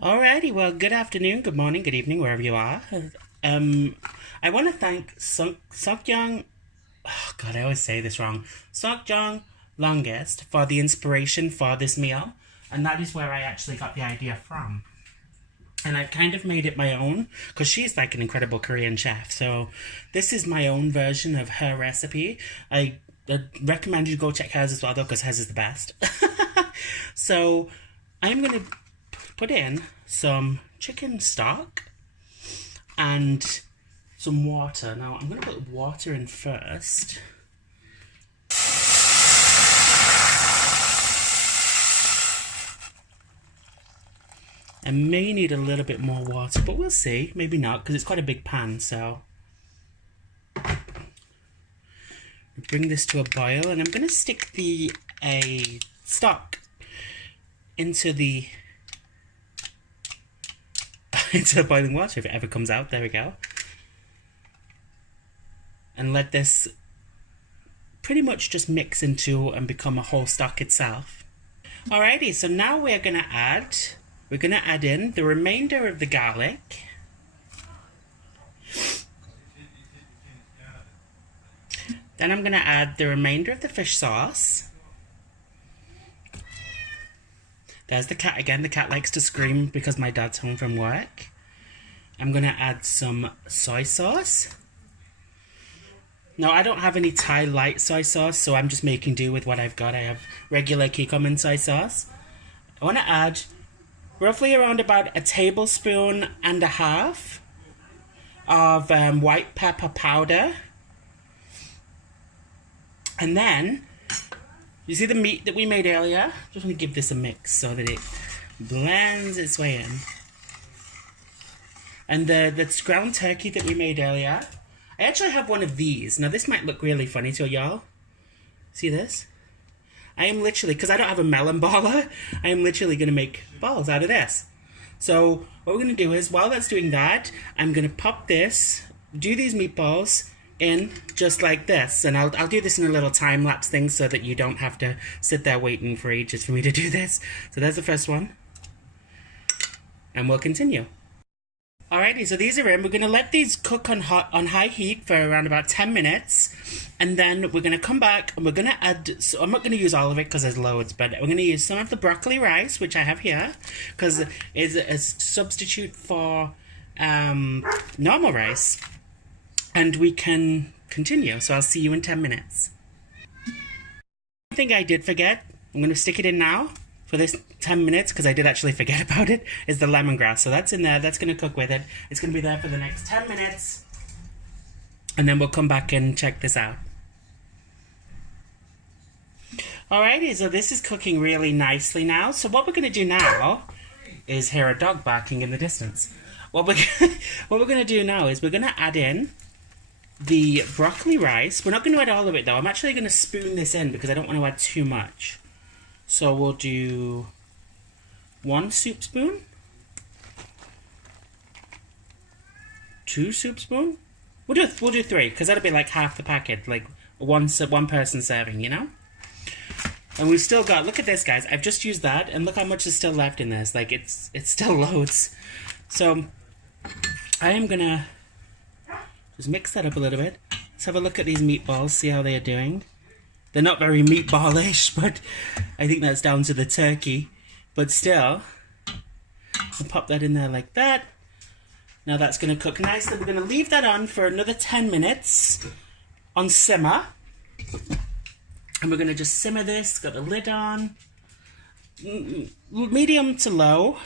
Alrighty, well, good afternoon, good morning, good evening, wherever you are. I want to thank Sokjong, oh God, I always say this wrong, Sokjong Longest for the inspiration for this meal, and that is where I actually got the idea from. And I've kind of made it my own, because she's like an incredible Korean chef, so this is my own version of her recipe. I recommend you go check hers as well, though, because hers is the best. So, I'm going to put in some chicken stock and some water. Now I'm going to put water in first. I may need a little bit more water, but we'll see. Maybe not, because it's quite a big pan, so. Bring this to a boil, and I'm going to stick the stock into the boiling water if it ever comes out. There we go. And let this pretty much just mix into and become a whole stock itself. Alrighty, so now we're gonna add in the remainder of the garlic. Then I'm gonna add the remainder of the fish sauce. There's the cat again. The cat likes to scream because my dad's home from work. I'm going to add some soy sauce. Now, I don't have any Thai light soy sauce, so I'm just making do with what I've got. I have regular Kikkoman soy sauce. I want to add roughly around about a tablespoon and a half of white pepper powder. And then, you see the meat that we made earlier? Just want to give this a mix so that it blends its way in. And the ground turkey that we made earlier, I actually have one of these. Now this might look really funny to y'all. See this? I am literally, because I don't have a melon baller, I am literally going to make balls out of this. So what we're going to do is, while that's doing that, I'm going to pop this, do these meatballs in just like this, and I'll do this in a little time-lapse thing so that you don't have to sit there waiting for ages for me to do this. So there's the first one, and we'll continue. Alrighty, so these are in. We're going to let these cook on high heat for around about 10 minutes. And then we're going to come back and we're going to add... So I'm not going to use all of it because there's loads. But we're going to use some of the broccoli rice, which I have here. Because it's a substitute for normal rice. And we can continue. So I'll see you in 10 minutes. One thing I did forget, I'm going to stick it in now. For this 10 minutes, because I did actually forget about it, is the lemongrass. So that's in there. That's going to cook with it. It's going to be there for the next 10 minutes. And then we'll come back and check this out. Alrighty, so this is cooking really nicely now. So what we're going to do now is hear a dog barking in the distance. What we're going to do now is we're going to add in the broccoli rice. We're not going to add all of it, though. I'm actually going to spoon this in because I don't want to add too much. So we'll do 1 soup spoon, 2 soup spoon. We'll do 3 because that'll be like half the packet, like one person serving, you know. And we've still got. Look at this, guys. I've just used that, and look how much is still left in this. Like it's still loads. So I am gonna just mix that up a little bit. Let's have a look at these meatballs. See how they are doing. They're not very meatball-ish, but I think that's down to the turkey. But still, I'll pop that in there like that. Now that's going to cook nicely. We're going to leave that on for another 10 minutes on simmer. And we're going to just simmer this, got the lid on. Medium to low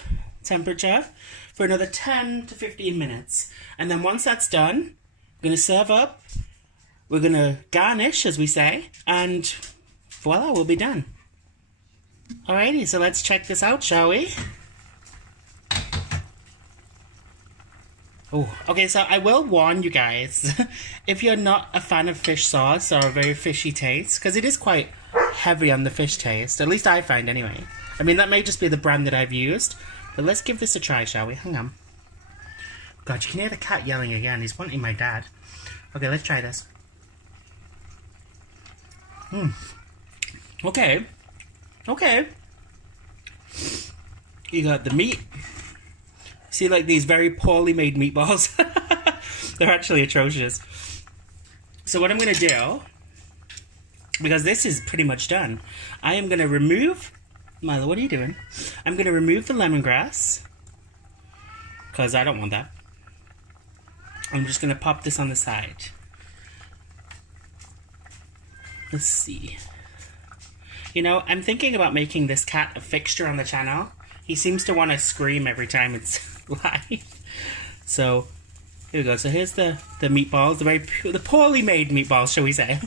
temperature for another 10 to 15 minutes. And then once that's done, we're going to serve up. We're going to garnish, as we say, and voila, we'll be done. Alrighty, so let's check this out, shall we? Oh, okay, so I will warn you guys, if you're not a fan of fish sauce or a very fishy taste, because it is quite heavy on the fish taste, at least I find anyway. I mean, that may just be the brand that I've used, but let's give this a try, shall we? Hang on. God, you can hear the cat yelling again. He's wanting my dad. Okay, let's try this. Okay. Okay. You got the meat. See, like these very poorly made meatballs. They're actually atrocious. So what I'm going to do, because this is pretty much done, I am going to remove... Milo, what are you doing? I'm going to remove the lemongrass, because I don't want that. I'm just going to pop this on the side. Let's see. You know, I'm thinking about making this cat a fixture on the channel. He seems to want to scream every time it's live. So, here we go. So here's the meatballs, the poorly made meatballs, shall we say.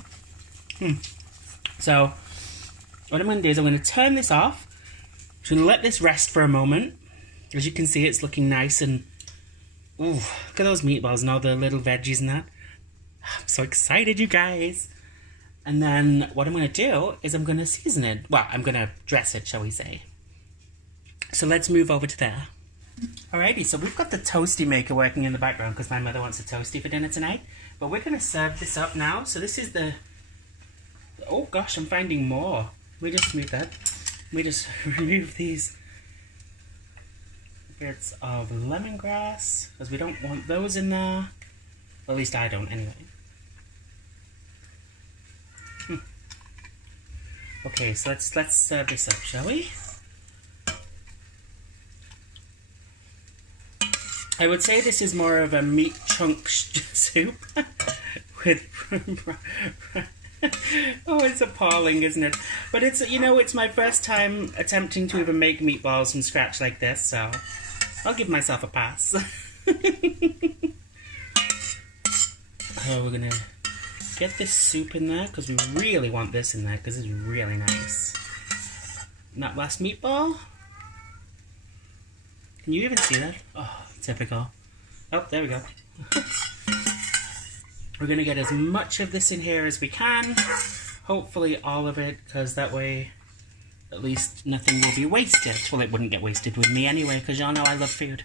So, what I'm going to do is I'm going to turn this off. I'm going to let this rest for a moment. As you can see, it's looking nice and... Ooh, look at those meatballs and all the little veggies and that. I'm so excited, you guys. And then what I'm going to do is I'm going to season it. Well, I'm going to dress it, shall we say. So let's move over to there. Alrighty, so we've got the toasty maker working in the background because my mother wants a toasty for dinner tonight. But we're going to serve this up now. So this is the... Oh gosh, I'm finding more. We just move that. We just remove these bits of lemongrass because we don't want those in there. Well, at least I don't anyway. Okay, so let's serve this up, shall we? I would say this is more of a meat chunk soup with... Oh, it's appalling, isn't it? But it's, you know, it's my first time attempting to even make meatballs from scratch like this, so I'll give myself a pass. Oh, we're gonna get this soup in there because we really want this in there because it's really nice. And that last meatball. Can you even see that? Oh, typical. Oh, there we go. We're going to get as much of this in here as we can. Hopefully all of it, because that way at least nothing will be wasted. Well, it wouldn't get wasted with me anyway, because y'all know I love food.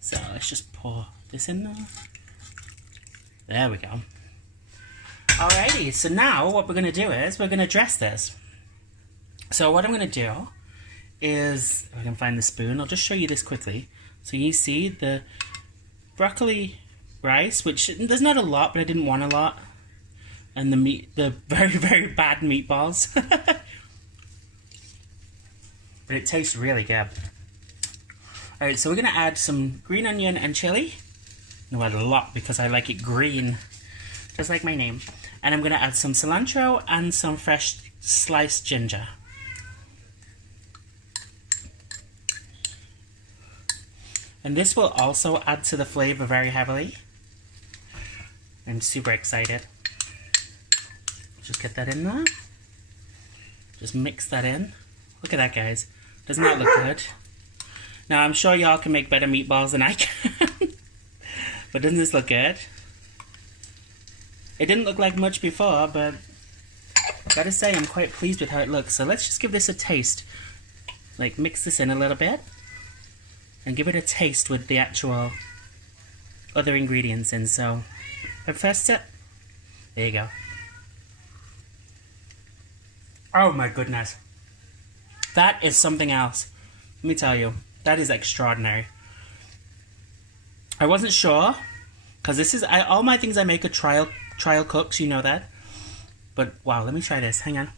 So let's just pour this in there. There we go. Alrighty, so now what we're going to do is we're going to dress this. So what I'm going to do is, if I can find the spoon, I'll just show you this quickly. So you see the broccoli rice, which there's not a lot, but I didn't want a lot. And the very, very bad meatballs. But it tastes really good. Alright, so we're going to add some green onion and chili. No, add a lot because I like it green. Just like my name. And I'm going to add some cilantro and some fresh sliced ginger. And this will also add to the flavor very heavily. I'm super excited. Just get that in there. Just mix that in. Look at that, guys. Doesn't that look good? Now, I'm sure y'all can make better meatballs than I can. But doesn't this look good? It didn't look like much before, but I gotta say, I'm quite pleased with how it looks. So let's just give this a taste. Like, mix this in a little bit. And give it a taste with the actual other ingredients in. So, the first sip. There you go. Oh my goodness. That is something else. Let me tell you. That is extraordinary. I wasn't sure. Because this is... all my things I make are trial cooks. You know that. But, wow. Let me try this. Hang on.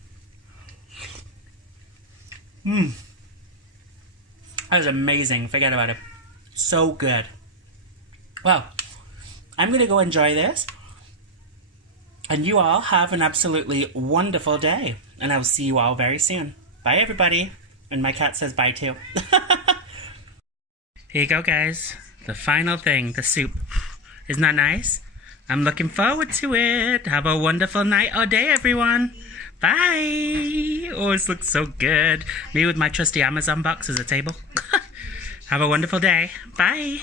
That is amazing. Forget about it. So good. Well, I'm going to go enjoy this. And you all have an absolutely wonderful day. And I will see you all very soon. Bye, everybody. And my cat says bye, too. Here you go, guys. The final thing, the soup. Isn't that nice? I'm looking forward to it. Have a wonderful night or day, everyone. Bye. Oh, this looks so good. Me with my trusty Amazon box as a table. Have a wonderful day. Bye.